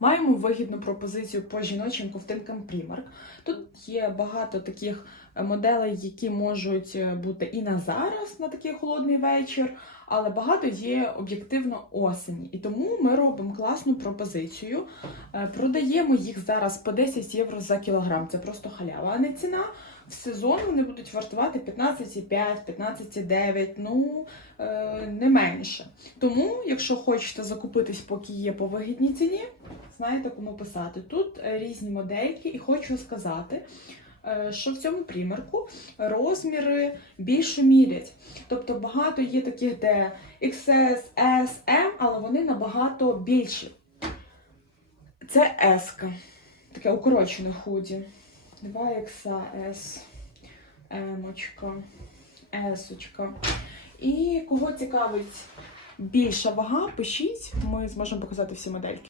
Маємо вигідну пропозицію по жіночим ковтинкам Primark. Тут є багато таких е, моделей, які можуть е, бути і на зараз, на такий холодний вечір, але багато є об'єктивно осені. І тому ми робимо класну пропозицію. Е, Продаємо їх зараз по 10 євро за кілограм. Це просто халява, а не ціна. В сезон вони будуть вартувати 15,5, 15,9, ну е, не менше. Тому, якщо хочете закупитись, поки є по вигідній ціні, знаєте, кому писати. Тут е, різні модельки, і хочу сказати, е, що в цьому примірку розміри більше мірять. Тобто багато є таких, де XS, S, M, але вони набагато більші. Це S, таке укорочене худі. 2 XS, M, S. І кого цікавить більша вага, пишіть, ми зможемо показати всі модельки.